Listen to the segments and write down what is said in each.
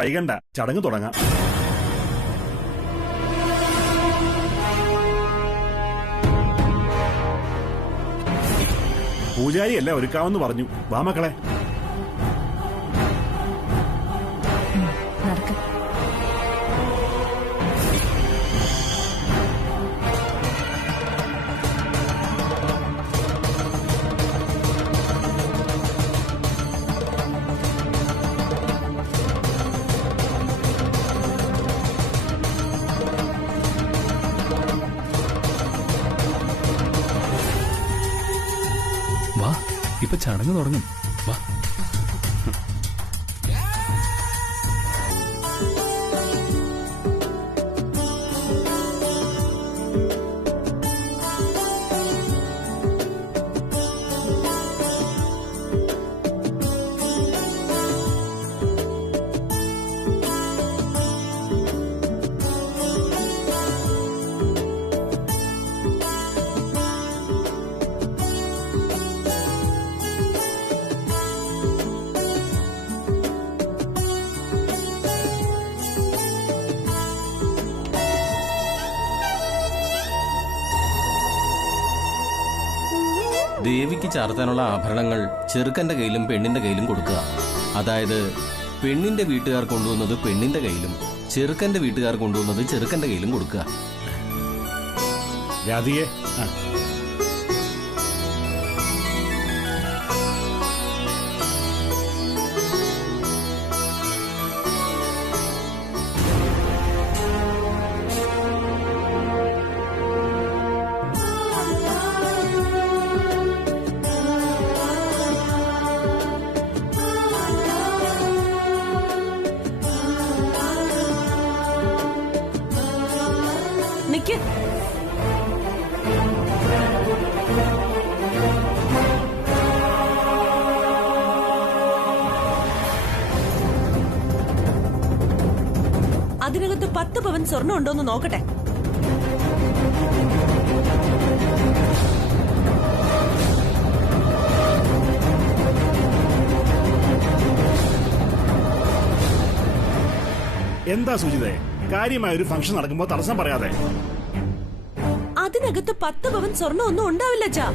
വൈകണ്ട, ചടങ്ങ് തുടങ്ങാം. പൂജാരി എല്ലാം ഒരുക്കാമെന്ന് പറഞ്ഞു. വാ മക്കളെ. ഇപ്പൊ ചടങ്ങ് തുടങ്ങും. വാ. ദേവിക്ക് ചാർത്താനുള്ള ആഭരണങ്ങൾ ചെറുക്കന്റെ കയ്യിലും പെണ്ണിന്റെ കയ്യിലും കൊടുക്കുക. അതായത് പെണ്ണിന്റെ വീട്ടുകാർ കൊണ്ടുവന്നത് പെണ്ണിന്റെ കയ്യിലും ചെറുക്കന്റെ വീട്ടുകാർ കൊണ്ടുവന്നത് ചെറുക്കന്റെ കയ്യിലും കൊടുക്കുക. രാധികേ, നിക്ക്. അതിനകത്ത് 10 പവൻ സ്വർണ്ണം ഉണ്ടോന്ന് നോക്കട്ടെ. എന്താ സുജിതേ, കാര്യമായ ഒരു ഫംഗ്ഷൻ നടക്കുമ്പോ തടസ്സം പറയാതെ. അതിനകത്ത് 10 പവൻ സ്വർണ്ണം ഒന്നും ഉണ്ടാവില്ല ചാ.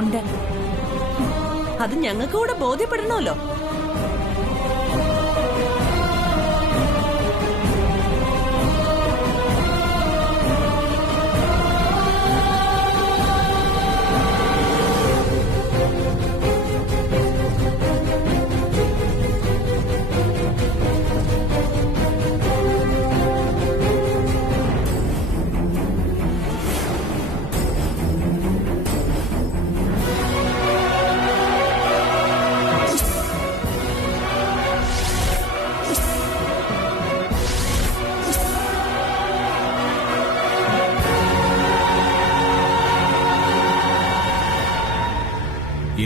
ഉണ്ട്. അത് ഞങ്ങൾക്ക് കൂടെ ബോധ്യപ്പെടണമല്ലോ.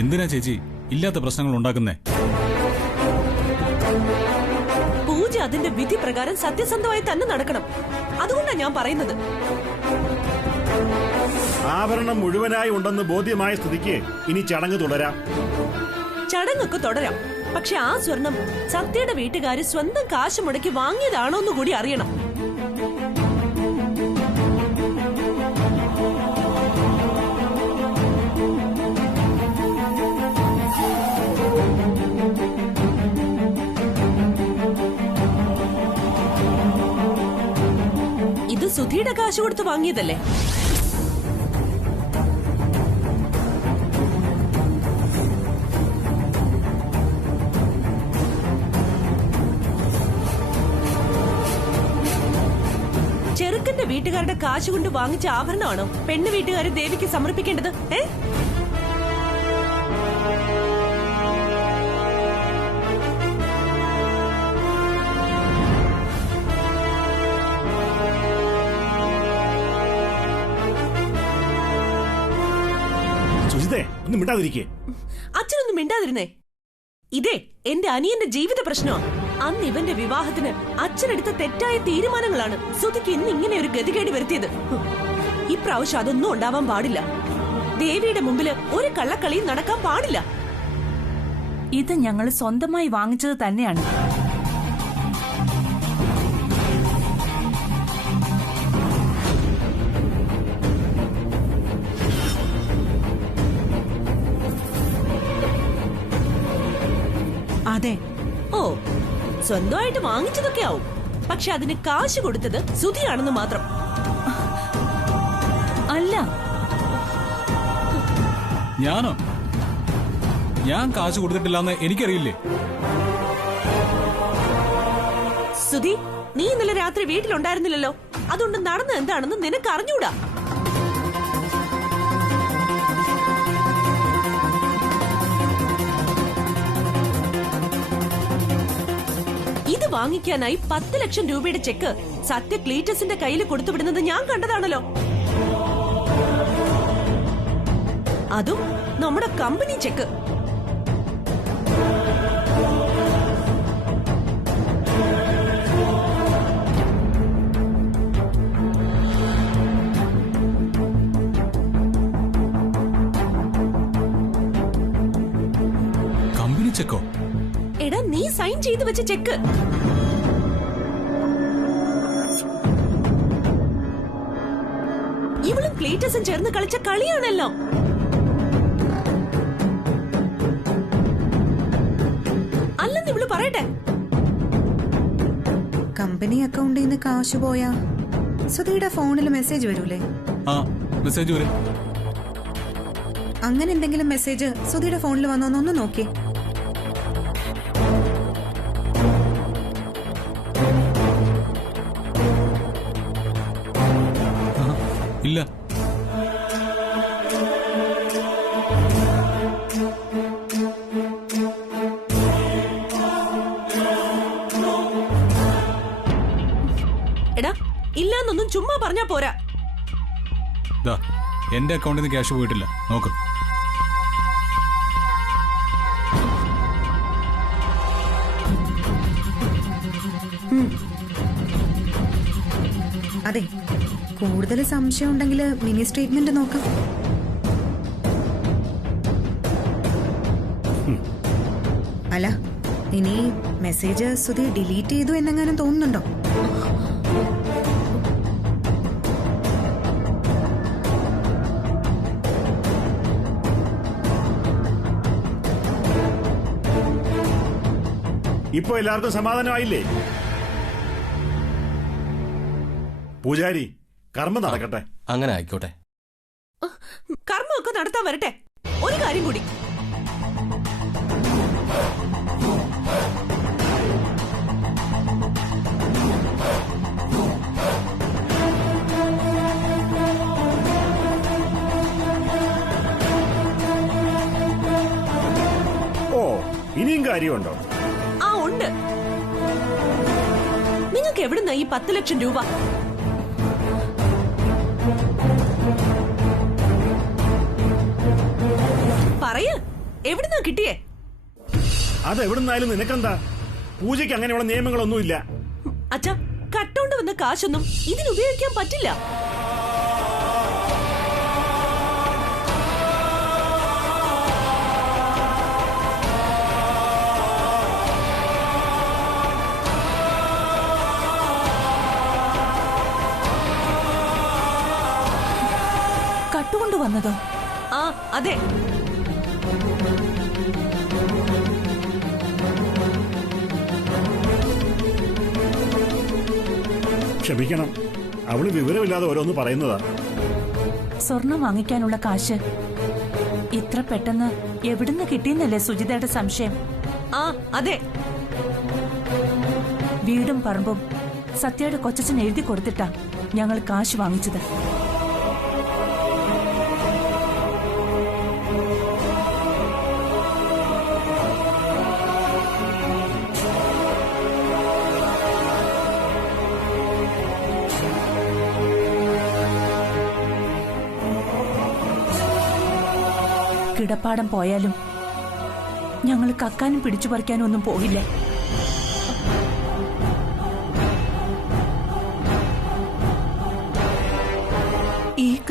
എന്തിനാ ചേച്ചി ഇല്ലാത്ത പ്രശ്നങ്ങൾ ഉണ്ടാക്കുന്നേ? പൂജ അതിന്റെ വിധി പ്രകാരം സത്യസന്ധമായി തന്നെ നടക്കണം. അതുകൊണ്ടാണ് ഞാൻ പറയുന്നത്. ആഭരണം മുഴുവനായി ഉണ്ടെന്ന് ബോധ്യമായ സ്ഥിതിക്ക് ഇനി ചടങ്ങ് തുടരാം. ചടങ്ങൊക്കെ തുടരാം. പക്ഷെ ആ സ്വർണം സത്യയുടെ വീട്ടുകാര് സ്വന്തം കാശ് മുടക്കി വാങ്ങിയതാണോ എന്ന് കൂടി അറിയണം. ഇത് സുധിയുടെ കാശ് കൊടുത്ത് വാങ്ങിയതല്ലേ? ചെറുക്കന്റെ വീട്ടുകാരുടെ കാശ് കൊണ്ട് വാങ്ങിച്ച ആഭരണമാണോ പെണ്ണ് വീട്ടുകാരെ ദേവിക്ക് സമർപ്പിക്കേണ്ടത്? സുജിതേ, ഒന്നും മിണ്ടാതിരിക്കേ. അച്ഛനൊന്നും മിണ്ടാതിരുന്നേ. ഇതേ എന്റെ അനിയന്റെ ജീവിത പ്രശ്നമാണ്. അന്ന് ഇവന്റെ വിവാഹത്തിന് അച്ഛനെടുത്ത തെറ്റായ തീരുമാനങ്ങളാണ് സുധിക്ക് ഇന്ന് ഇങ്ങനെ ഒരു ഗതികേട് വരുത്തിയത്. ഇപ്രാവശ്യം അതൊന്നും ഉണ്ടാവാൻ പാടില്ല. ദേവിയുടെ മുമ്പില് ഒരു കള്ളക്കളിയും നടക്കാൻ പാടില്ല. ഇത് ഞങ്ങൾ സ്വന്തമായി വാങ്ങിച്ചത് തന്നെയാണ്. അതെ. ഓ, സ്വന്തമായിട്ട് വാങ്ങിച്ചതൊക്കെ ആവും. പക്ഷെ അതിന് കാശ് കൊടുത്തത് സുധിയാണെന്ന് മാത്രം. അല്ല, ഞാനോ? ഞാൻ കാശ് കൊടുത്തിട്ടില്ലെന്ന് എനിക്കറിയില്ലേ? സുധി, നീ ഇന്നലെ രാത്രി വീട്ടിലുണ്ടായിരുന്നില്ലല്ലോ. അതുകൊണ്ട് നടന്നത് എന്താണെന്ന് നിനക്ക് അറിഞ്ഞൂടാ. ഇത് വാങ്ങിക്കാനായി 10 ലക്ഷം രൂപയുടെ ചെക്ക് സത്യ ക്ലീറ്റസിന്റെ കയ്യിൽ കൊടുത്തുവിടുന്നത് ഞാൻ കണ്ടതാണല്ലോ. അതും നമ്മുടെ കമ്പനി ചെക്ക്. കമ്പനി ചെക്കോ? എടാ, നീ സൈൻ ചെയ്തു വെച്ച ചെക്ക്. ഇവളും ക്ലീറ്റസും ചേർന്ന് കളിച്ച കളിയാണല്ലോ. അല്ലെന്ന് ഇവള് പറയട്ടെ. കമ്പനി അക്കൗണ്ടിൽ നിന്ന് കാശ് പോയാ സുധിയുടെ ഫോണിൽ മെസ്സേജ് വരൂലേ? ആ, മെസ്സേജ് വരും. അങ്ങനെ എന്തെങ്കിലും മെസ്സേജ് സുധിയുടെ ഫോണിൽ വന്നോന്നൊന്ന് നോക്കിയേ. ഇല്ല. എടാ, ഇല്ലാന്നൊന്നും ചുമ്മാ പറഞ്ഞാ പോരാ. ദാ, എന്റെ അക്കൗണ്ടിൽ നിന്ന് ക്യാഷ് പോയിട്ടില്ല. നോക്ക്. അതെ, കൂടുതൽ സംശയം ഉണ്ടെങ്കിൽ മിനി സ്റ്റേറ്റ്മെന്റ് നോക്കാം. അല്ല, ഇനി മെസ്സേജ് സുധി ഡിലീറ്റ് ചെയ്തു എന്നെങ്ങാനും തോന്നുന്നുണ്ടോ? ഇപ്പൊ എല്ലാവർക്കും സമാധാനമായില്ലേ? പൂജാരി, കർമ്മം നടക്കട്ടെ. അങ്ങനെ ആയിക്കോട്ടെ. കർമ്മമൊക്കെ നടത്താൻ വരട്ടെ. ഒരു കാര്യം കൂടി. ഓ, ഇനിയും കാര്യമുണ്ടോ? ആ, ഉണ്ട്. നിങ്ങൾക്ക് എവിടുന്ന ഈ 10 ലക്ഷം രൂപ? പറയ്, എവിടുന്നാ കിട്ടിയേ? അതെവിടുന്നായാലും നിനക്കെന്താ? പൂജയ്ക്ക് അങ്ങനെയുള്ള നിയമങ്ങളൊന്നുമില്ല. അച്ഛാ, കട്ടോണ്ട് വന്ന കാശൊന്നും ഇതിനുപയോഗിക്കാൻ പറ്റില്ല. കട്ടുകൊണ്ട് വന്നതോ? ആ, അതെ. ക്ഷമിക്കണം, അവള് വിവരമില്ലാതെ ഓരോന്ന് പറയുന്നതാ. സ്വർണം വാങ്ങിക്കാനുള്ള കാശ് ഇത്ര പെട്ടെന്ന് എവിടുന്ന് കിട്ടിയെന്നല്ലേ സുജിതയുടെ സംശയം? ആ, അതെ. വീടും പറമ്പും സത്യയുടെ കൊച്ചച്ഛൻ എഴുതി കൊടുത്തിട്ടാ ഞങ്ങൾ കാശ് വാങ്ങിച്ചത്. കിടപ്പാടം പോയാലും ഞങ്ങൾ കക്കാനും പിടിച്ചു പറിക്കാനും ഒന്നും പോകില്ല.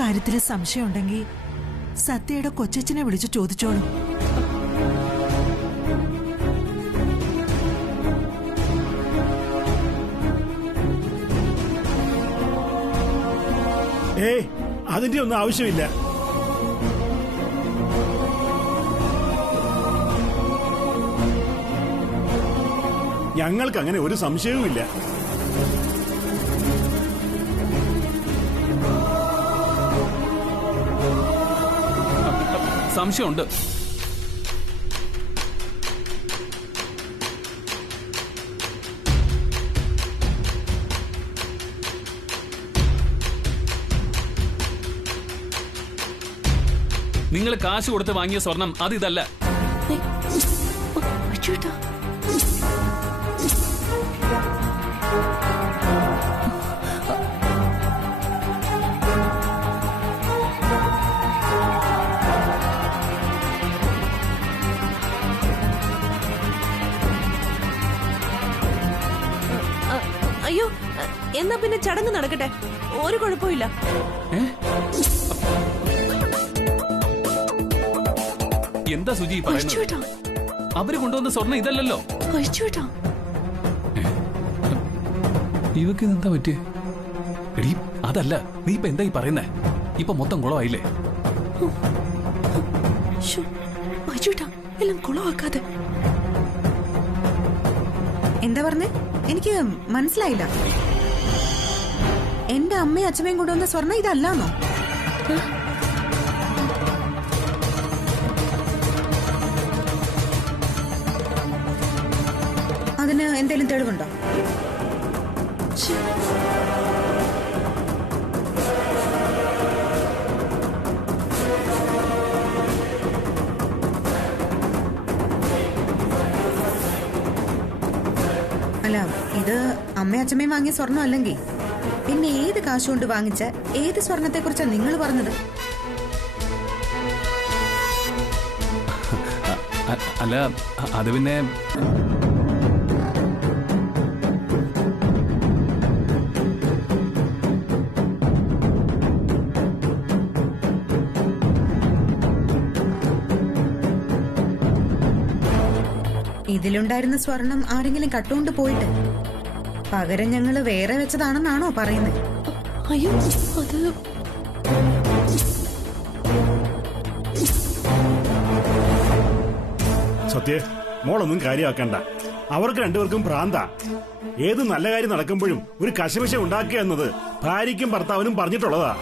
കാര്യത്തിൽ സംശയമുണ്ടെങ്കിൽ സത്യയുടെ കൊച്ചച്ഛനെ വിളിച്ചു ചോദിച്ചോളൂ. ഏയ്, അതിന്റെ ഒന്നും ആവശ്യമില്ല. ഞങ്ങൾക്ക് അങ്ങനെ ഒരു സംശയവുമില്ല. സംശയമുണ്ട്. നിങ്ങൾ കാശ് കൊടുത്ത് വാങ്ങിയ സ്വർണം അത് ഇതല്ല. അയ്യോ, എന്നാ പിന്നെ ചടങ്ങ് നടക്കട്ടെ, ഒരു കുഴപ്പമില്ല. എന്താ സുജി പറയുന്നത്? അവര് കൊണ്ടുവന്ന സ്വർണം ഇതല്ലല്ലോ. ഇവക്ക് ഇതെന്താ പറ്റിയേ? എടീ, അതല്ല, നീ ഇപ്പൊ എന്താ ഈ പറയുന്നേ? ഇപ്പൊ മൊത്തം കുളമായില്ലേ? എല്ലാം കുളമാക്കാതെ. എന്താ പറഞ്ഞേ? എനിക്ക് മനസ്സിലായില്ല. എന്റെ അമ്മയും അച്ഛമ്മയും കൊണ്ടുവന്ന സ്വർണ്ണം ഇതല്ലാന്നോ? അതിന് എന്തെങ്കിലും തെളിവുണ്ടോ? അല്ല, ഇത് അമ്മയും അച്ഛമ്മയും വാങ്ങിയ സ്വർണം അല്ലെങ്കിൽ പിന്നെ ഏത് കാശ് കൊണ്ട് വാങ്ങിച്ച ഏത് സ്വർണത്തെ കുറിച്ചാണ് നിങ്ങൾ പറഞ്ഞത്? അല്ല, അത് പിന്നെ ഇതിലുണ്ടായിരുന്ന സ്വർണം ആരെങ്കിലും കട്ടുകൊണ്ട് പോയിട്ട് പകരം ഞങ്ങള് വേറെ വെച്ചതാണെന്നാണോ പറയുന്നത്? അയ്യോ, അത് സത്യ, മോളൊന്നും കാര്യമാക്കണ്ട. അവർക്ക് രണ്ടുപേർക്കും ഭ്രാന്ത. ഏത് നല്ല കാര്യം നടക്കുമ്പോഴും ഒരു കശപിശ ഉണ്ടാക്കുക എന്നത് ഭാര്യയ്ക്കും ഭർത്താവിനും പറഞ്ഞിട്ടുള്ളതാ.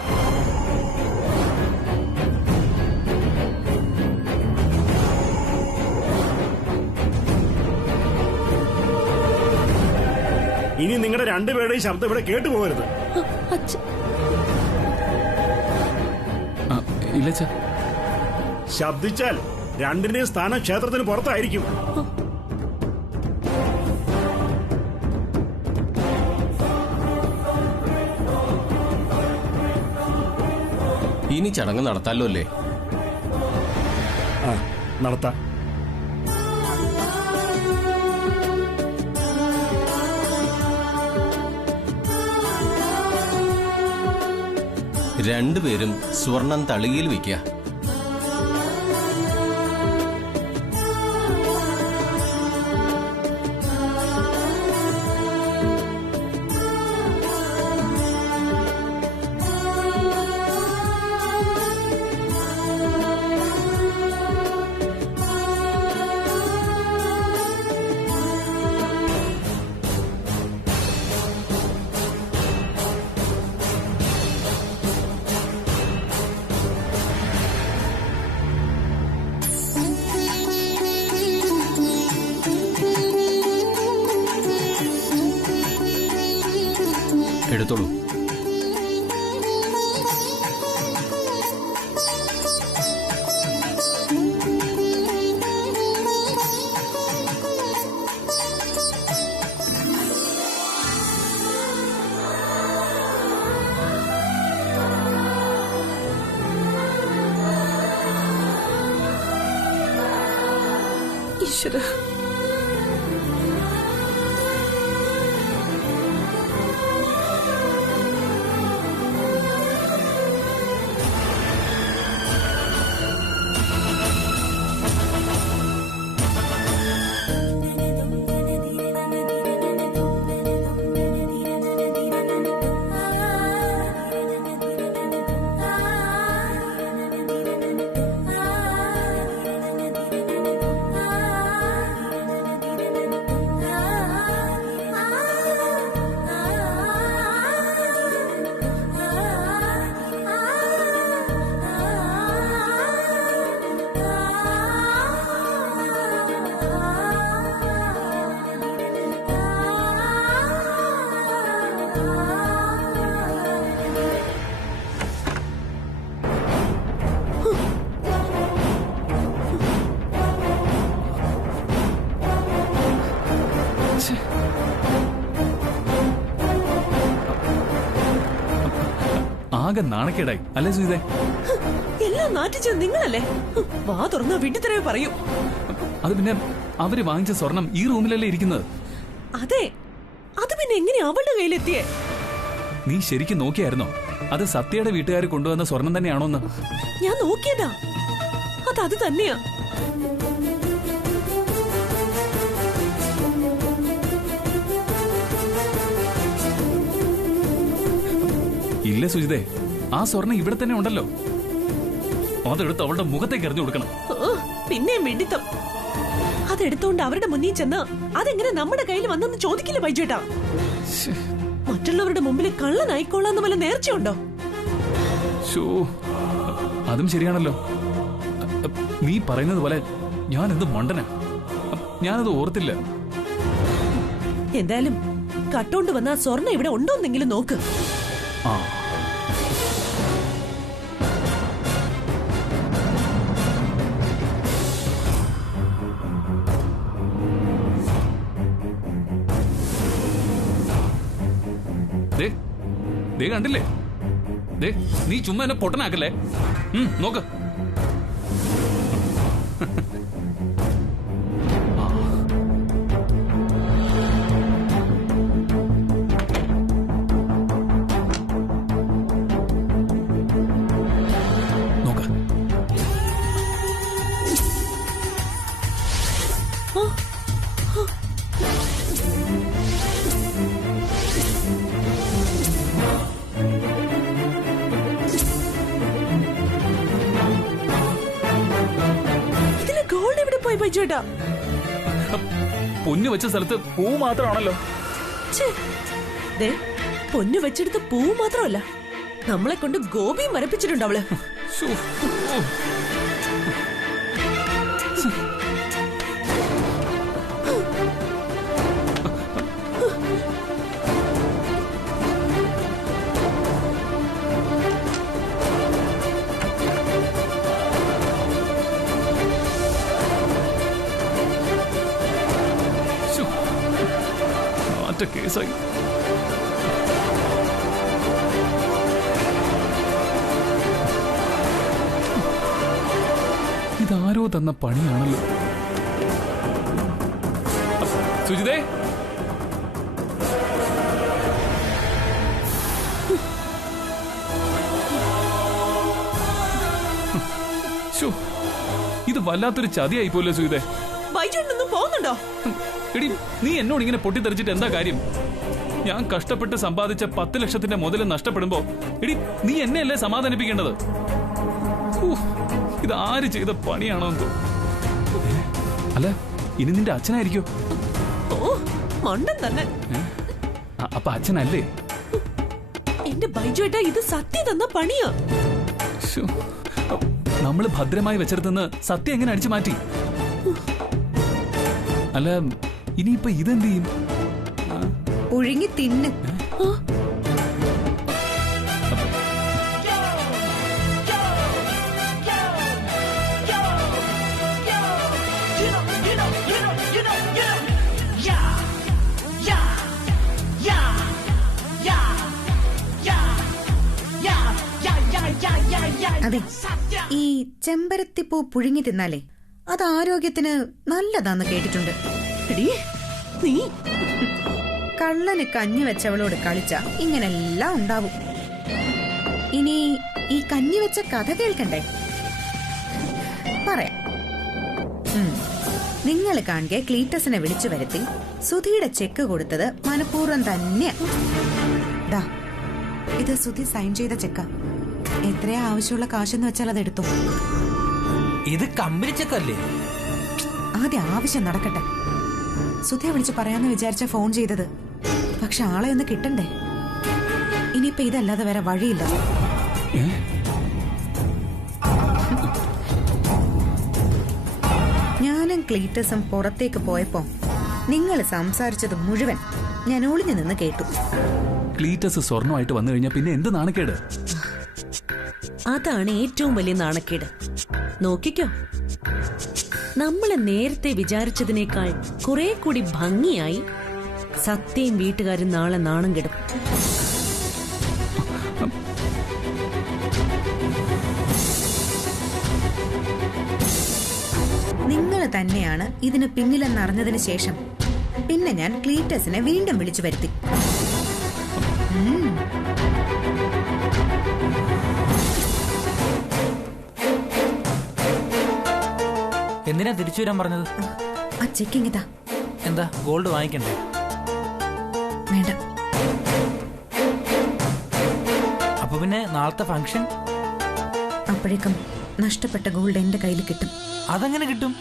ഇനി നിങ്ങളുടെ രണ്ടുപേരുടെയും ശബ്ദം ഇവിടെ കേട്ടുപോകരുത്. ഇല്ല, ശബ്ദിച്ചാൽ രണ്ടിന്റെയും സ്ഥാനം ക്ഷേത്രത്തിന് പുറത്തായിരിക്കും. ഇനി ചടങ്ങ് നടത്താലോ അല്ലേ? നടത്താം. രണ്ടുപേരും സ്വർണം തളികയിൽ വയ്ക്കുക. എടുത്തോളൂ. ഈശ്വര, ആകെ നാണക്കേടായി അല്ലേ സുജിതേ? എല്ലാം നാറ്റിച്ചത് നിങ്ങളല്ലേ? വാ തുറന്ന വീട്ടിൽ പറയൂ. അത് പിന്നെ അവര് വാങ്ങിച്ച സ്വർണം ഈ റൂമിലല്ലേ ഇരിക്കുന്നത്? അതെ, അത് പിന്നെ എങ്ങനെയാ അവളുടെ കയ്യിലെത്തിയേ? നീ ശരിക്കും നോക്കിയായിരുന്നോ അത് സത്യയുടെ വീട്ടുകാർ കൊണ്ടുവന്ന സ്വർണം തന്നെയാണോന്ന്? ഞാൻ നോക്കിയതാ, അത് തന്നെയാ. ഇല്ല സുജിതേ, ആ സ്വർണം ഇവിടെ തന്നെ ഉണ്ടല്ലോ. അതെടുത്ത് അവളുടെ മുഖത്തേക്ക് എറിഞ്ഞു കൊടുക്കണം. പിന്നെ മിണ്ടിത്തം. അതെടുത്തോണ്ട് അവരുടെ മുന്നിൽ ചെന്ന് അതെങ്ങനെ നമ്മുടെ കയ്യിൽ വന്നെന്ന് ചോദിക്കില്ല ബൈജുട്ടാ. മറ്റുള്ളവരുടെ മുമ്പിൽ കള്ളനായിക്കോളാന്ന് വല്ല നേർച്ചയുണ്ടോ? അതും ശരിയാണല്ലോ. നീ പറയുന്നത് പോലെ ഞാൻ എന്ത് മണ്ടനാ, ഞാനത് ഓർത്തില്ല. എന്തായാലും കട്ടോണ്ട് വന്ന സ്വർണ്ണം ഇവിടെ ഉണ്ടോന്നെങ്കിലും നോക്ക്. ആ ദേ കണ്ടില്ലേ? ദേ നീ ചുമ്മാ എന്നെ പൊട്ടനാക്കല്ലേ. നോക്ക്. നോക്ക്. ബൈജുട്ടാ, പൊന്നു വെച്ച സ്ഥലത്ത് പൂ മാത്രമാണല്ലോ. പൊന്നു വെച്ചെടുത്ത് പൂ മാത്രമല്ല, നമ്മളെ കൊണ്ട് ഗോപിയും മരപ്പിച്ചിട്ടുണ്ട് അവള്. കേസായി. ഇതാരോ തന്ന പണിയാണല്ലോ. സുജിതേ, ഇത് വല്ലാത്തൊരു ചതിയായി പോലെ സുജിതേ. ബൈജുട്ടൊന്നും പോകുന്നുണ്ടോ? എടി, നീ എന്നോട് ഇങ്ങനെ പൊട്ടിത്തെറിച്ചിട്ട് എന്താ കാര്യം? ഞാൻ കഷ്ടപ്പെട്ട് സമ്പാദിച്ച 10 ലക്ഷത്തിന്റെ മുതൽ നഷ്ടപ്പെടുമ്പോ എടി നീ എന്നെയല്ലേ സമാധാനിപ്പിക്കേണ്ടത്? ഇത് ആര് ചെയ്ത പണിയാണോ എന്തോ. അല്ല, ഇനി നിന്റെ അച്ഛനായിരിക്കോ? മണ്ടൻ തന്നെ. അപ്പൊ അച്ഛനല്ലേ? എന്റെ ബൈജുട്ടാ, ഇത് സത്യം തന്ന പണിയാ. നമ്മള് ഭദ്രമായി വെച്ചെടുത്തെന്ന് സത്യം എങ്ങനെ അടിച്ചു മാറ്റി? അല്ല, ഇനിയിപ്പൊ ഇതെന്ത് ചെയ്യും? ഒഴുങ്ങി തിന്ന്. അതെ, ഈ ചെമ്പരത്തിപ്പൂ പുഴുങ്ങി തിന്നാലേ അത് ആരോഗ്യത്തിന് നല്ലതാന്ന് കേട്ടിട്ടുണ്ട്. നീ കള്ളന് കഞ്ഞി വെച്ചവളോട് കളിച്ച ഇങ്ങനെല്ലാം ഉണ്ടാവും. ഇനി ഈ കഞ്ഞി വെച്ച കഥ കേൾക്കണ്ടേ? പറയാം. നിങ്ങൾ കാണുക ക്ലീറ്റസിനെ വിളിച്ചു വരുത്തി സുധിയുടെ ചെക്ക് കൊടുത്തത് മനഃപൂർവ്വം തന്നെയാ. ദാ, ഇത് സുധി സൈൻ ചെയ്ത ചെക്ക. എത്രയാ ആവശ്യമുള്ള കാശെന്ന് വെച്ചാൽ അത് എടുത്തു. ഇത് കമ്പനി ചെക്കല്ലേ? ആദ്യം ആവശ്യം നടക്കട്ടെ. സുധിയെ വിളിച്ച് പറയാന്ന് വിചാരിച്ച ഫോൺ ചെയ്തത്. പക്ഷെ ആളെ ഒന്ന് കിട്ടണ്ടേ? ഇനിയിപ്പൊ ഇതല്ലാതെ വേറെ വഴിയില്ല. ഞാനും ക്ലീറ്റസും പുറത്തേക്ക് പോയപ്പോ നിങ്ങൾ സംസാരിച്ചത് മുഴുവൻ ഞാൻ ഒളിഞ്ഞു നിന്ന് കേട്ടു. ക്ലീറ്റസ് സ്വർണ്ണമായിട്ട് വന്നു കഴിഞ്ഞാൽ പിന്നെ എന്ത് നാണക്കേട്? അതാണ് ഏറ്റവും വലിയ നാണക്കേട്. നോക്കിക്കോ, നമ്മളെ നേരത്തെ വിചാരിച്ചതിനേക്കാൾ കുറെ കൂടി ഭംഗിയായി സത്യയും വീട്ടുകാരും നാളെ നാണം കെടും. തന്നെയാണ് ഇതിന് പിന്നിലെന്നറിഞ്ഞതിന് ശേഷം പിന്നെ ഞാൻ ക്ലീറ്റസിനെ വീണ്ടും വിളിച്ചു വരുത്തി. എന്തിനാ തിരിച്ചു വരാൻ പറഞ്ഞത്? ആ ചെക്കിങ് ഇതാ. എന്താ ഗോൾഡ് വാങ്ങിക്കണ്ടേ? വേണ്ട. അപ്പൊ പിന്നെ നാളത്തെ ഫംഗ്ഷൻ? അപ്പോഴേക്കും നഷ്ടപ്പെട്ട ഗോൾഡ് എന്റെ കയ്യിൽ കിട്ടും. അതെങ്ങനെ കിട്ടും?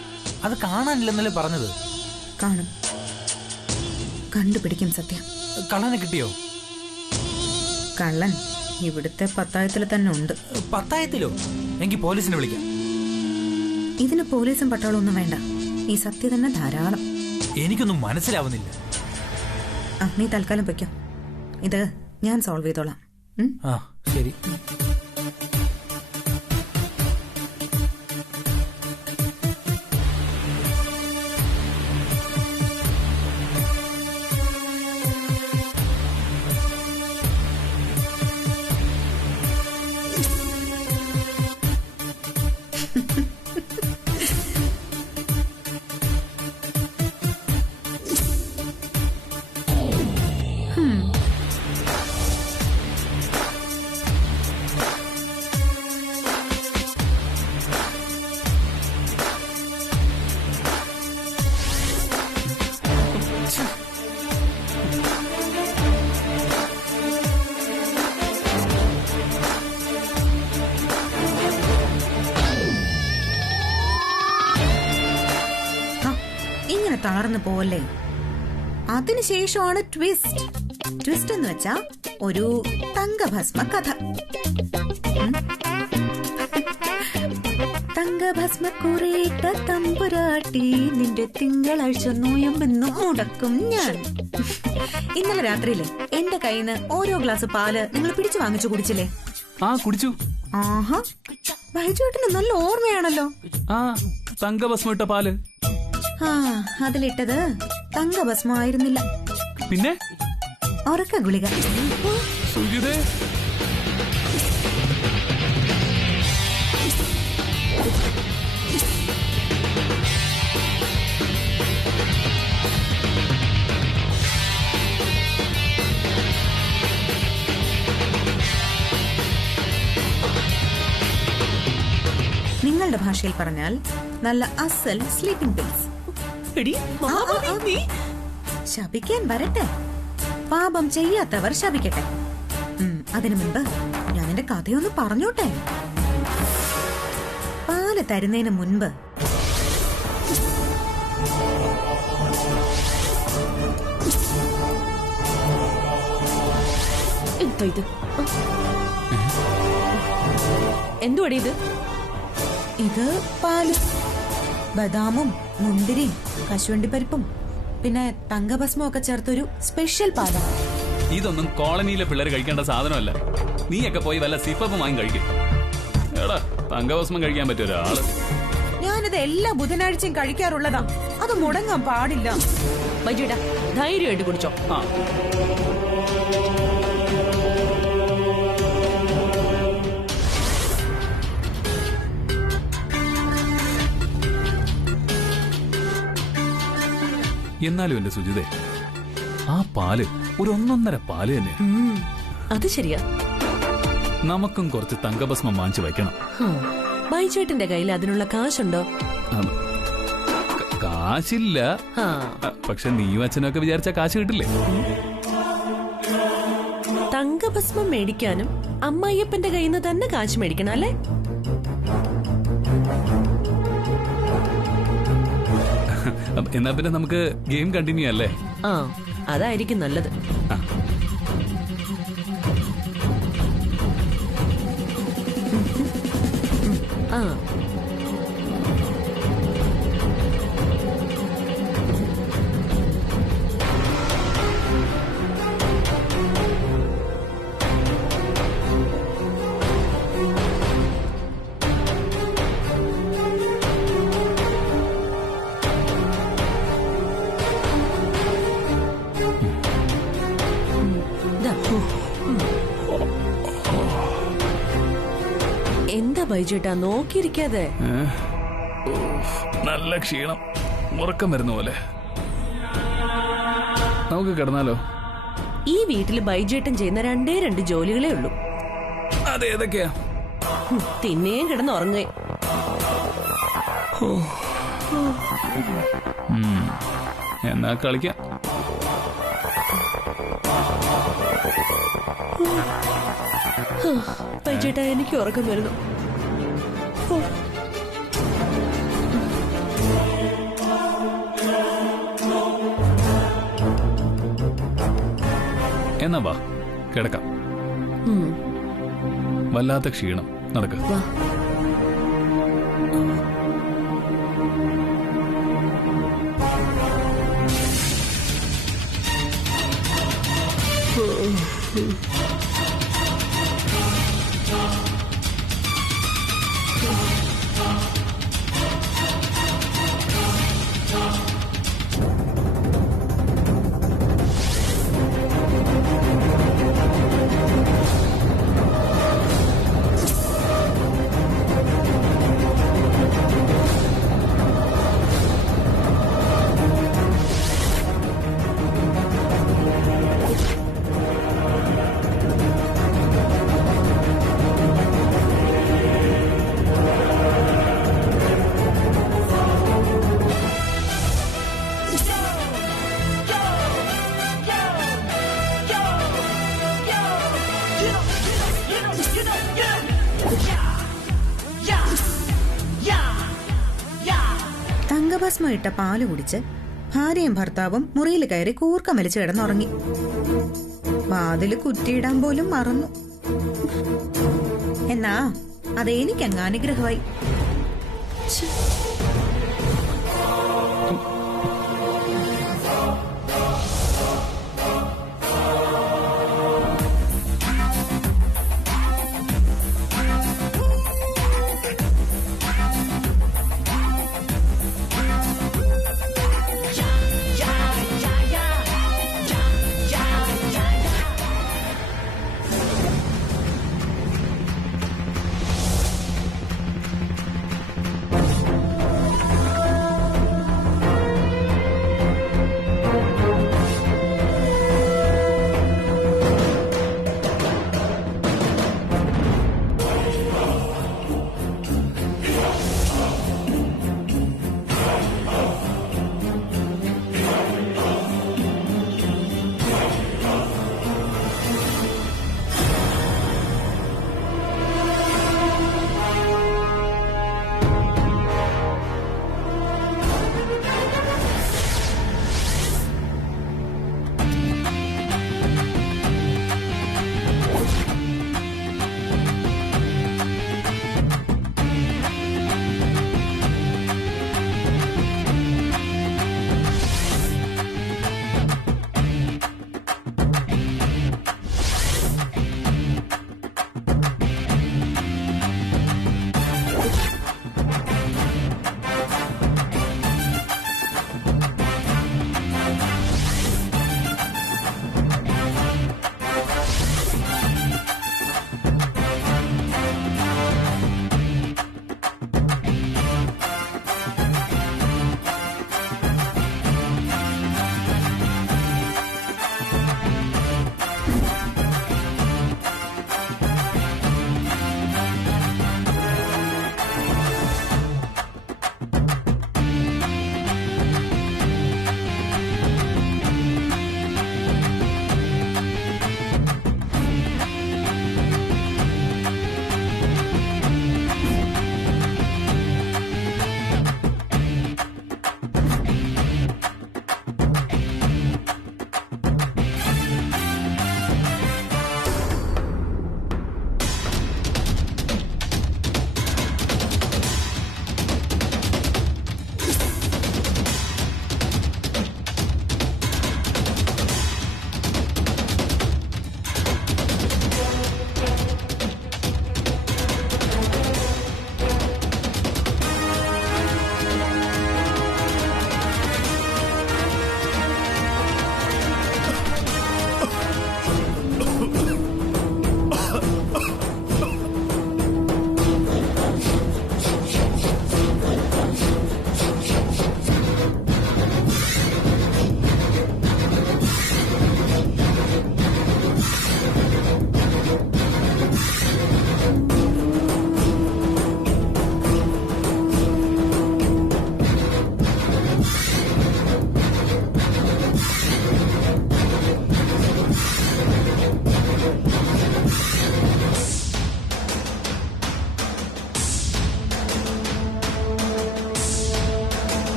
അത് കാണാനില്ലെന്നല്ലേ പറഞ്ഞത്? കാണും, കണ്ടുപിടിക്കും സത്യ. കള്ളനെ കിട്ടിയോ? കള്ളൻ ഇവിടുത്തെ പത്തായത്തിൽ തന്നെ ഉണ്ട്. പത്തായത്തിലോ? എങ്കിൽ പോലീസിനെ വിളിക്കാം. ഇതിന് പോലീസും പട്ടാളം ഒന്നും വേണ്ട, ഈ സത്യ തന്നെ ധാരാളം. എനിക്കൊന്നും മനസ്സിലാവുന്നില്ല. നീ തൽക്കാലം പൊയ്ക്കോ, ഇത് ഞാൻ സോൾവ് ചെയ്തോളാം. ആ ശരി. തളർന്നു പോവല്ലേ. അതിനുശേഷമാണ് ട്വിസ്റ്റ്. ട്വിസ്റ്റ് എന്ന് വെച്ചാ ഒരു തങ്കഭസ്മ കഥ. തങ്കഭസ്മ കുറേട്ട തമ്പുരാട്ടി നിന്റെ തിങ്കളാഴ്ച നോയമ്പെന്നു മുടക്കും ഞാൻ. ഇന്നലെ രാത്രിയിലെ എന്റെ കയ്യിൽ നിന്ന് ഓരോ ഗ്ലാസ് പാല് നിങ്ങൾ പിടിച്ചു വാങ്ങിച്ചു കുടിച്ചില്ലേ? ആ കുടിച്ചു. ആഹാ, ബൈജുവേട്ടന് നല്ല ഓർമ്മയാണല്ലോ. ആ തങ്കഭസ്മ ഇട്ട പാല്. ആ അതിലിട്ടത് തങ്കഭസ്മായിരുന്നില്ല, പിന്നെ ഉറക്ക ഗുളിക. സുജിതേ, നിങ്ങളുടെ ഭാഷയിൽ പറഞ്ഞാൽ നല്ല അസൽ സ്ലീപ്പിംഗ് പിൽസ്. ശപിക്കാൻ വരട്ടെ, പാപം ചെയ്യാത്തവർ ശപിക്കട്ടെ. അതിനു മുൻപ് ഞാൻ എന്റെ കഥയൊന്ന് പറഞ്ഞോട്ടെ. പാല് തരുന്നതിന് മുൻപ് എന്തുവാടി ഇത്? ഇത് പാല്, ബദാമും മുന്തിരിയും കശുവണ്ടിപ്പരിപ്പും പിന്നെ തങ്കഭസ്മം ഒക്കെ ചേർത്തൊരു സ്പെഷ്യൽ പാലാണ്. ഇതൊന്നും കോളനിയിലെ പിള്ളേർ കഴിക്കേണ്ട സാധനമല്ല. നീയൊക്കെ പോയി വല്ല സിപ്പപ്പം വാങ്ങി കഴിക്കും. എടാ, തങ്കഭസ്മം കഴിക്കാൻ പറ്റിയ ഒരാള്. ഞാനിത് എല്ലാ ബുധനാഴ്ചയും കഴിക്കാറുള്ളതാ, അത് മുടങ്ങാൻ പാടില്ല. ബൈജുട്ടാ, ധൈര്യമായിട്ട് കുടിച്ചോ. ആ എന്നാലും എന്റെ സുജിതേ, ആ പാല് ഒരു 1.5 പാല് തന്നെ. അത് ശരിയാ. നമുക്കും കുറച്ച് തങ്കഭസ്മം വാങ്ങിച്ചു വയ്ക്കണം. ബൈജുവേട്ടന്റെ കയ്യിൽ അതിനുള്ള കാശുണ്ടോ? കാശില്ല, പക്ഷെ നീ അച്ഛനൊക്കെ വിചാരിച്ച കാശ് കിട്ടില്ലേ? തങ്കഭസ്മം മേടിക്കാനും അമ്മായിയപ്പന്റെ കയ്യിൽ നിന്ന് തന്നെ കാശ് മേടിക്കണം അല്ലേ? എന്നാ പിന്നെ നമുക്ക് ഗെയിം കണ്ടിന്യൂ അല്ലേ? ആ, അതായിരിക്കും നല്ലത്. ആ എന്താ ബൈജേട്ടാ നോക്കിയിരിക്കാതെ? നല്ല ക്ഷീണം, ഉറക്കം വരുന്ന പോലെ. നമുക്ക് കിടന്നാലോ? ഈ വീട്ടിൽ ബൈജേട്ടൻ ചെയ്യുന്ന രണ്ടേ രണ്ട് ജോലികളേ ഉള്ളൂ. അതേതൊക്കെയാ? തിന്നേം കിടന്നുറങ്ങേ. എന്നാ കളിക്കാം. ബൈജേട്ടാ, എനിക്ക് ഉറക്കം വരുന്നു. എന്നാ വാ കിടക്കാം. വല്ലാത്ത ക്ഷീണം, നടക്ക. തങ്കഭസ്മം ഇട്ട പാല് കുടിച്ച് ഭാര്യയും ഭർത്താവും മുറിയിൽ കയറി കൂർക്കം വലിച്ചു കിടന്നുറങ്ങി. വാതില് കുറ്റിയിടാൻ പോലും മറന്നു. എന്നാ അതെനിക്കങ്ങ് അനുഗ്രഹമായി.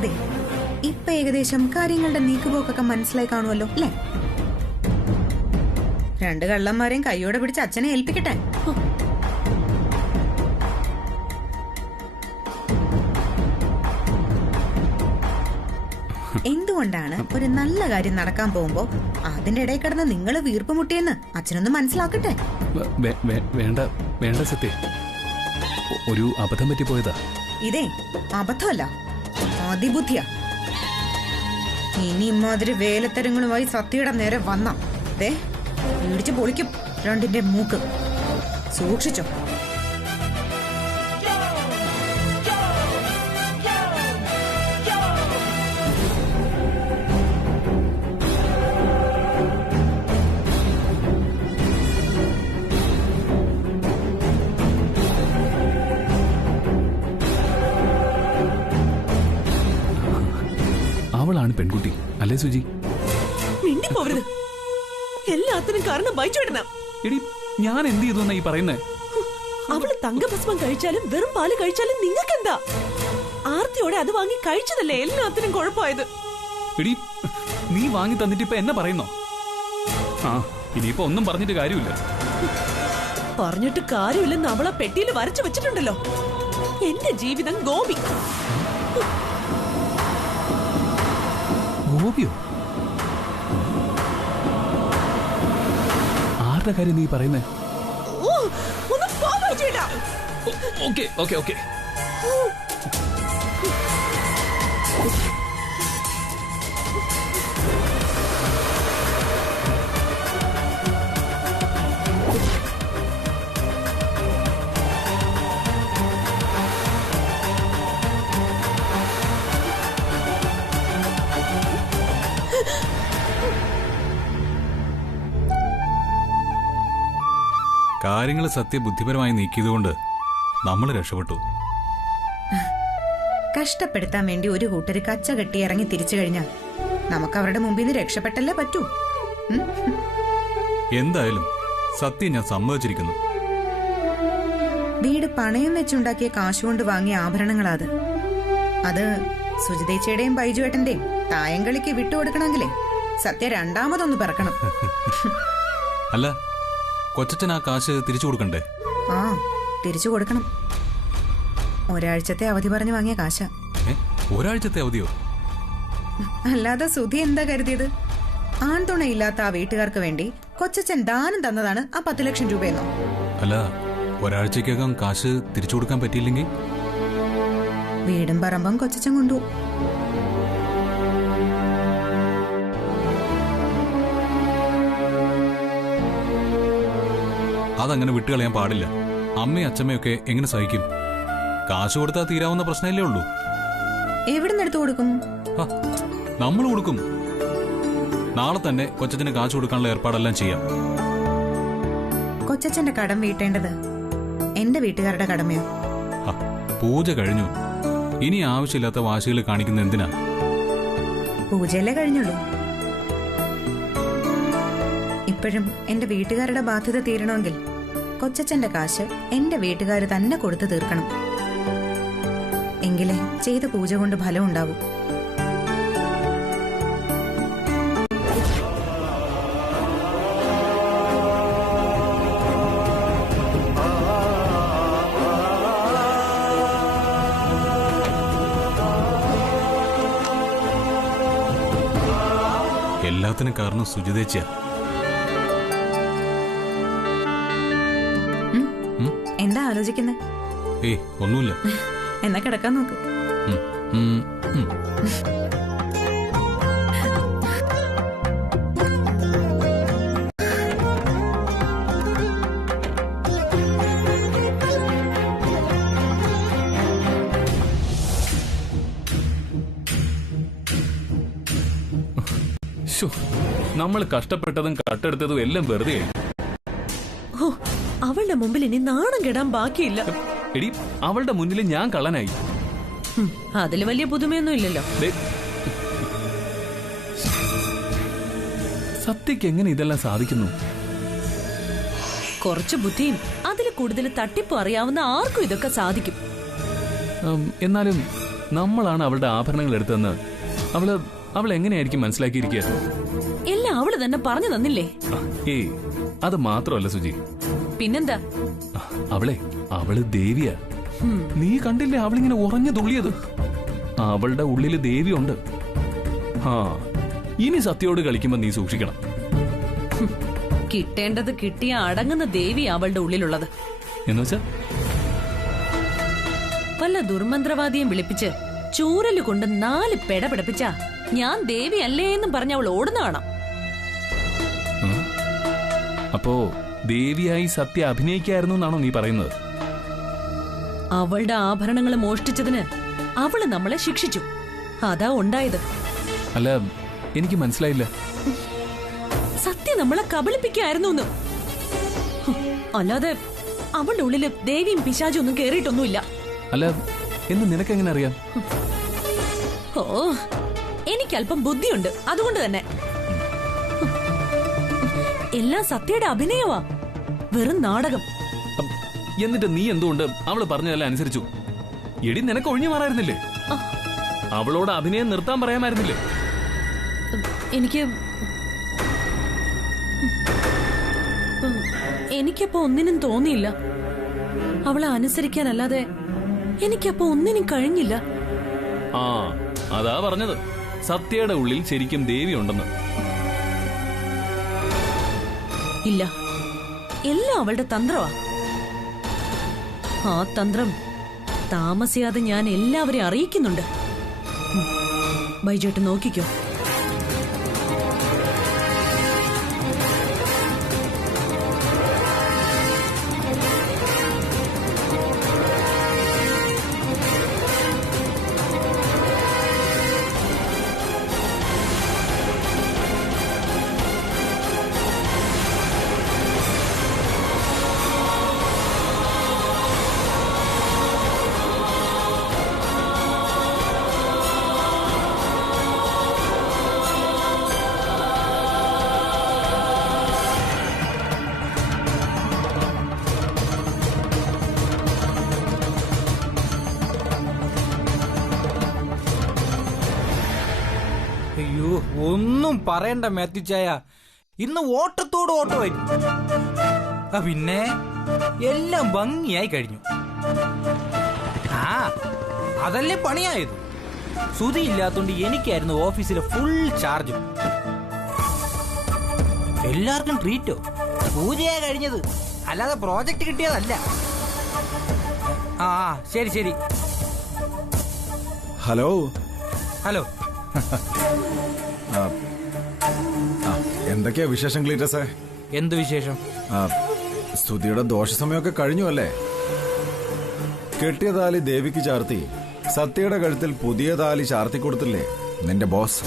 അതെ, ഇപ്പൊ ഏകദേശം കാര്യങ്ങളുടെ നീക്കുപോക്കൊക്കെ മനസ്സിലായി കാണുമല്ലോ അല്ലേ? രണ്ട് കള്ളന്മാരെയും കൈയോടെ പിടിച്ച് അച്ഛനെ ഏൽപ്പിക്കട്ടെ. എന്തുകൊണ്ടാണ് ഒരു നല്ല കാര്യം നടക്കാൻ പോകുമ്പോ അതിന്റെ ഇടയിൽ കിടന്ന് നിങ്ങൾ വീർപ്പുമുട്ടിയെന്ന് അച്ഛനൊന്ന് മനസ്സിലാക്കട്ടെ. വേണ്ട വേണ്ട സത്യ, ഒരു അബദ്ധം പറ്റിപ്പോയതാ. ഇതേ അബദ്ധമല്ല, അതിബുദ്ധിയാ. ഇനി ഇമാതിരി വേലത്തരങ്ങളുമായി സത്യയുടെ നേരെ വന്ന ഇടിച്ചു പൊളിക്കും രണ്ടിന്റെ മൂക്ക്. സൂക്ഷിച്ചോ. അവളാണ് പെൺകുട്ടി അല്ലേ സുജി? മിണ്ടി പോവരുത്. എല്ലാത്തിനും കാരണം ബൈജുവേട്ടനാ. എടി ഞാൻ എന്ത് ചെയ്തു ഈ പറയുന്നേ? അവള് തങ്കഭസ്മം കഴിച്ചാലും വെറും പാല് കഴിച്ചാലും നിങ്ങൾക്കെന്താ? ആർത്തിയോടെ അത് വാങ്ങി കഴിച്ചതല്ലേ എല്ലാത്തിനും കുഴപ്പമായത്. എടി നീ വാങ്ങി തന്നിട്ട് ഇപ്പൊ എന്നെ പറയുന്നോ? ആ ഇനിയിപ്പോ ഒന്നും പറഞ്ഞിട്ട് കാര്യമില്ല. പറഞ്ഞിട്ട് കാര്യമില്ലെന്ന് അവളെ പെട്ടിയിൽ വരച്ചു വെച്ചിട്ടുണ്ടല്ലോ. എന്റെ ജീവിതം ഗോപി. ഗോപിയോ? ആരുടെ കാര്യം നീ പറയുന്നേ? Okay okay okay. കാര്യങ്ങൾ സത്യ ബുദ്ധിപരമായി നീക്കിയതുകൊണ്ട് നമ്മൾ രക്ഷപ്പെട്ടു. കഷ്ടപ്പെടുത്താൻ വേണ്ടി ഒരു കൂട്ടര് കച്ച കെട്ടി ഇറങ്ങി തിരിച്ചു കഴിഞ്ഞാൽ നമുക്ക് അവരുടെ മുമ്പിൽ നിന്ന് രക്ഷപ്പെട്ടല്ലേ പറ്റൂ. എന്തായാലും സത്യം ഞാൻ സമ്മതിച്ചിരിക്കുന്നു. വീട് പണയം വെച്ചുണ്ടാക്കിയ കാശുകൊണ്ട് വാങ്ങിയ ആഭരണങ്ങളാത്. അത് സുജിതേച്ചിയുടെയും ബൈജുവേട്ടന്റെയും തായങ്കളിക്ക് വിട്ടുകൊടുക്കണമെങ്കിലേ സത്യ രണ്ടാമതൊന്ന് പിറക്കണം. അല്ല, കൊച്ചച്ഛൻ ആ കാശ് തിരിച്ചു കൊടുക്കണ്ടേ? ആ തിരിച്ചു കൊടുക്കണം. ഒരാഴ്ചത്തെ അവധി പറഞ്ഞു വാങ്ങിയ കാശ. ഒരാഴ്ചത്തെ അവധിയോ? അല്ലാതെ സുധി എന്താ കരുതിയത്? ആൺതുണയില്ലാത്ത ആ വീട്ടുകാർക്ക് വേണ്ടി കൊച്ചച്ഛൻ ദാനം തന്നതാണ് ആ 10 ലക്ഷം രൂപയെന്നോ? അല്ല, ഒരാഴ്ചക്കകം കാശ് തിരിച്ചു കൊടുക്കാൻ പറ്റിയില്ലെങ്കിൽ വീടും പറമ്പും കൊച്ചച്ഛൻ കൊണ്ടുപോകും. അതങ്ങനെ വിട്ടുകളയാൻ പാടില്ല. അമ്മയും അച്ഛമ്മയൊക്കെ എങ്ങനെ സഹിക്കും? കാശ് കൊടുത്താൽ തീരാവുന്ന പ്രശ്നമല്ലേ ഉള്ളൂ. എവിടുന്ന് എടുത്തു കൊടുക്കും? നമ്മൾ കൊടുക്കും. നാളെ തന്നെ കൊച്ചച്ഛന് കാശ് കൊടുക്കാനുള്ള ഏർപ്പാടെല്ലാം ചെയ്യാം. കൊച്ചച്ഛന്റെ കടം വീട്ടേണ്ടത് എന്റെ വീട്ടുകാരുടെ കടമയോ? പൂജ കഴിഞ്ഞു. ഇനി ആവശ്യമില്ലാത്ത വാശികൾ കാണിക്കുന്ന എന്തിനാ? പൂജയല്ലേ കഴിഞ്ഞുള്ളൂ. ഇപ്പോഴും എന്റെ വീട്ടുകാരുടെ ബാധ്യത തീരണമെങ്കിൽ കൊച്ചച്ഛന്റെ കാശ് എന്റെ വീട്ടുകാർ തന്നെ കൊടുത്തു തീർക്കണം. എങ്കിലേ ചെയ്ത പൂജ കൊണ്ട് ഫലം ഉണ്ടാവൂ. എല്ലാത്തിനും കാരണം സുജിതേച്ചിയാ. എന്താ ആലോചിക്കുന്നത്? ഏയ് ഒന്നുമില്ല. എന്നാ കിടക്കാൻ നോക്ക്. നമ്മൾ കഷ്ടപ്പെട്ടതും കട്ടെടുത്തതും എല്ലാം വെറുതെ. അവളുടെ മുമ്പിൽ ഇനി നാണം കെടാൻ ബാക്കിയില്ല. എടി അവളുടെ മുന്നിൽ ഞാൻ കള്ളനായി. അതില് വലിയ പുതുമയൊന്നും ഇല്ലല്ലോ. സത്യക്ക് എങ്ങനെ ഇതെല്ലാം സാധിക്കുന്നു? കുറച്ച് ബുദ്ധിയും അതിൽ കൂടുതൽ തട്ടിപ്പ് അറിയാവുന്ന ആർക്കും ഇതൊക്കെ സാധിക്കും. എന്നാലും നമ്മളാണ് അവളുടെ ആഭരണങ്ങൾ എടുത്തതെന്ന് അവൾ എങ്ങനെയായിരിക്കും മനസ്സിലാക്കിയിരിക്കുക? എല്ലാം അവള് തന്നെ പറഞ്ഞു തന്നില്ലേ? ഏയ്, അത് മാത്രമല്ല സുജി. പിന്നെന്താ? അവള് ദേവിയാ. നീ കണ്ടില്ലേ അവളിങ്ങനെ ഉറഞ്ഞു തുള്ളിയത്? അവളുടെ ഉള്ളില് ദേവിയുണ്ട്. ഇനി സത്യയോട് കളിക്കുമ്പോ നീ സൂക്ഷിക്കണം. കിട്ടേണ്ടത് കിട്ടിയ അടങ്ങുന്ന ദേവി അവളുടെ ഉള്ളിലുള്ളത്. എന്നുവെച്ചാ വല്ല ദുർമന്ത്രവാദിയും വിളിപ്പിച്ച് ചൂരല് കൊണ്ട് 4 പെട പിടപ്പിച്ച ഞാൻ ദേവി അല്ലേന്നും പറഞ്ഞ അവൾ ഓടുന്ന കാണാം. അപ്പോ ദേവിയായി സത്യ അഭിനയിക്കായിരുന്നു എന്നാണോ നീ പറയുന്നത്? അവളുടെ ആഭരണങ്ങൾ മോഷ്ടിച്ചതിന് അവള് നമ്മളെ ശിക്ഷിച്ചു. അതാ ഉണ്ടായത്. അല്ല, എനിക്ക് മനസ്സിലായില്ല. സത്യ നമ്മളെ കബളിപ്പിക്കായിരുന്നു. അല്ലാതെ അവളുടെ ഉള്ളില് ദേവിയും പിശാചും ഒന്നും കേറിയിട്ടൊന്നുമില്ല. അല്ല, എന്ന് നിനക്കെങ്ങനെ അറിയാം? ഓ, എനിക്കല്പം ബുദ്ധിയുണ്ട്, അതുകൊണ്ട് തന്നെ. എല്ലാം സത്യയുടെ അഭിനയമാ, വെറും നാടകം. എന്നിട്ട് നീ എന്തുകൊണ്ട് അവള് പറഞ്ഞതെല്ലാം അനുസരിച്ചു? എടി, നിനക്ക് ഒഴിഞ്ഞു മാറായിരുന്നില്ലേ? അവളോട് അഭിനയം നിർത്താൻ പറയാമായിരുന്നില്ലേ? എനിക്കപ്പോ ഒന്നിനും തോന്നിയില്ല. അവളെ അനുസരിക്കാനല്ലാതെ എനിക്കപ്പോ ഒന്നിനും കഴിഞ്ഞില്ല. അതാ പറഞ്ഞത്, സത്യയുടെ ഉള്ളിൽ ശരിക്കും ദേവി ഉണ്ടെന്ന്. ഇല്ല, എല്ലാം അവളുടെ തന്ത്രമാ. ആ തന്ത്രം താമസിയാതെ ഞാൻ എല്ലാവരെയും അറിയിക്കുന്നുണ്ട്. ബൈജോട്ട് നോക്കിക്കോ. അയ്യോ, ഒന്നും പറയണ്ട മാത്യു ചായ. ഇന്ന് ഓട്ടത്തോട് ഓട്ടമായിരുന്നു. പിന്നെ എല്ലാം ഭംഗിയായി കഴിഞ്ഞു. അതല്ലേ പണിയായത്. സുധി ഇല്ലാത്തോണ്ട് എനിക്കായിരുന്നു ഓഫീസിലെ ഫുൾ ചാർജ്. എല്ലാവർക്കും ട്രീറ്റോ? പൂജയാ കഴിഞ്ഞത്, അല്ലാതെ പ്രോജക്റ്റ് കിട്ടിയതല്ല. ശരി ശരി. Hello hello. എന്തൊക്കെയാ വിശേഷം ക്ലീറ്റസേ? എന്ത് വിശേഷം? സ്തുതിയുടെ ദോഷസമയമൊക്കെ കഴിഞ്ഞു അല്ലേ? കെട്ടിയ താലി ദേവിക്ക് ചാർത്തി സത്യയുടെ കഴുത്തിൽ പുതിയ താലി ചാർത്തി കൊടുത്തില്ലേ നിന്റെ ബോസ്?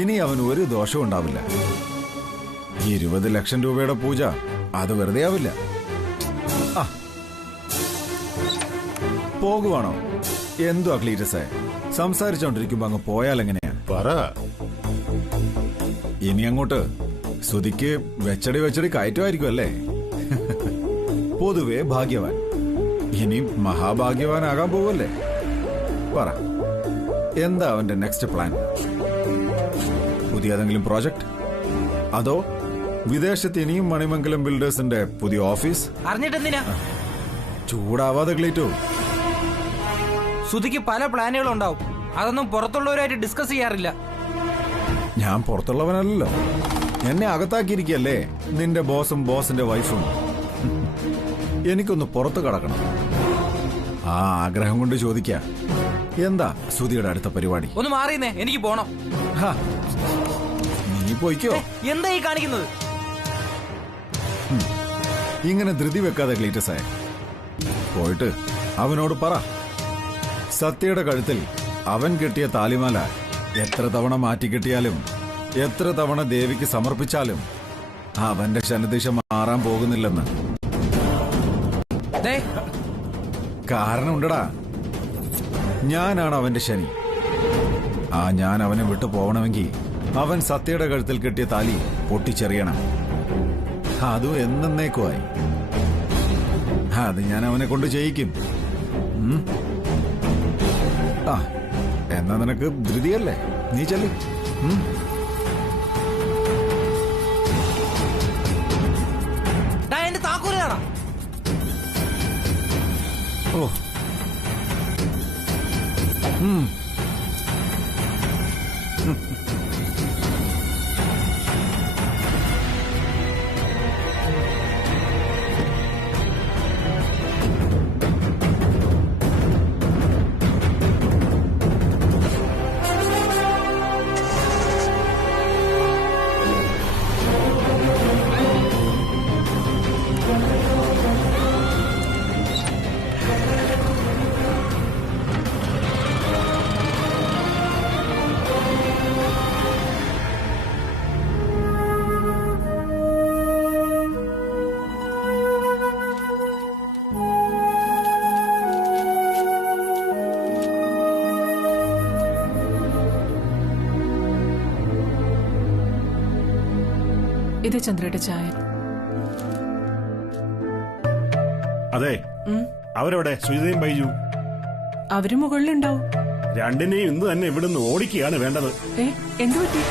ഇനി അവന് ഒരു ദോഷവും ഉണ്ടാവില്ല. 20 ലക്ഷം രൂപയുടെ പൂജ അത് വെറുതെ ആവില്ല. പോകുവാണോ? എന്തുവാ ക്ലീറ്റസേ സംസാരിച്ചോണ്ടിരിക്കുമ്പോ അങ്ങ് പോയാൽ എങ്ങനെയാ? പറ. ഇനി അങ്ങോട്ട് സ്തുതിക്ക് വെച്ചടി കയറ്റുമായിരിക്കും അല്ലേ? പൊതുവെ ഭാഗ്യവാൻ, ഇനി മഹാഭാഗ്യവാനാകാൻ പോവല്ലേ? പറ, എന്താ അവന്റെ നെക്സ്റ്റ് പ്ലാൻ? പുതിയ ഏതെങ്കിലും പ്രോജക്ട്, അതോ വിദേശത്ത് ഇനിയും മണിമംഗലം ബിൽഡേഴ്സിന്റെ പുതിയ ഓഫീസ്? അറിഞ്ഞിട്ടെന്തിനാ? ചൂടാവാതെ ക്ലീറ്റോ. സുധിക്ക് പല പ്ലാനുകളും ഉണ്ടാവും, അതൊന്നും പുറത്തുള്ളവരായിട്ട് ഡിസ്കസ് ചെയ്യാറില്ല. ഞാൻ പുറത്തുള്ളവനല്ലോ, എന്നെ അകത്താക്കിയിരിക്കല്ലേ നിന്റെ ബോസും ബോസിന്റെ വൈഫും. എനിക്കൊന്ന് പുറത്തു കടക്കണം. ആ ആഗ്രഹം കൊണ്ട് ചോദിക്ക, എന്താ സുധിയുടെ അടുത്ത പരിപാടി? ഒന്ന് മാറിയെന്നേ, എനിക്ക് പോണം. നീ പോയിക്കോ. എന്താ ഈ കാണിക്കുന്നത്? ഇങ്ങനെ ധൃതി വെക്കാതെ ക്ലീറ്റസേ, പോയിട്ട് അവനോട് പറ, സത്യയുടെ കഴുത്തിൽ അവൻ കെട്ടിയ താലിമാല എത്ര തവണ മാറ്റിക്കെട്ടിയാലും എത്ര തവണ ദേവിക്ക് സമർപ്പിച്ചാലും അവന്റെ ശനദിശ മാറാൻ പോകുന്നില്ലെന്ന്. കാരണമുണ്ടടാ, ഞാനാണ് അവന്റെ ശനി. ഞാൻ അവനെ വിട്ടു പോകണമെങ്കിൽ അവൻ സത്യയുടെ കഴുത്തിൽ കെട്ടിയ താലി പൊട്ടിച്ചെറിയണം. അതും എന്നേക്കുമായി. അത് ഞാൻ അവനെ കൊണ്ട് ചെയ്യിക്കും. ആ എന്നാ നിനക്ക് ധൃതിയല്ലേ, നീ ചെല്ലി. എന്റെ താക്കൂരാടാ. ഓ ഇത് ചന്ദ്രയുടെ ചായ. അതെ, അവരവിടെ സുജിതയും ബൈജു? അവര് മുകളിലുണ്ടാവും. രണ്ടിനെയും ഇന്ന് തന്നെ ഇവിടുന്ന് ഓടിക്കുകയാണ് വേണ്ടത്. എന്തു പറ്റി?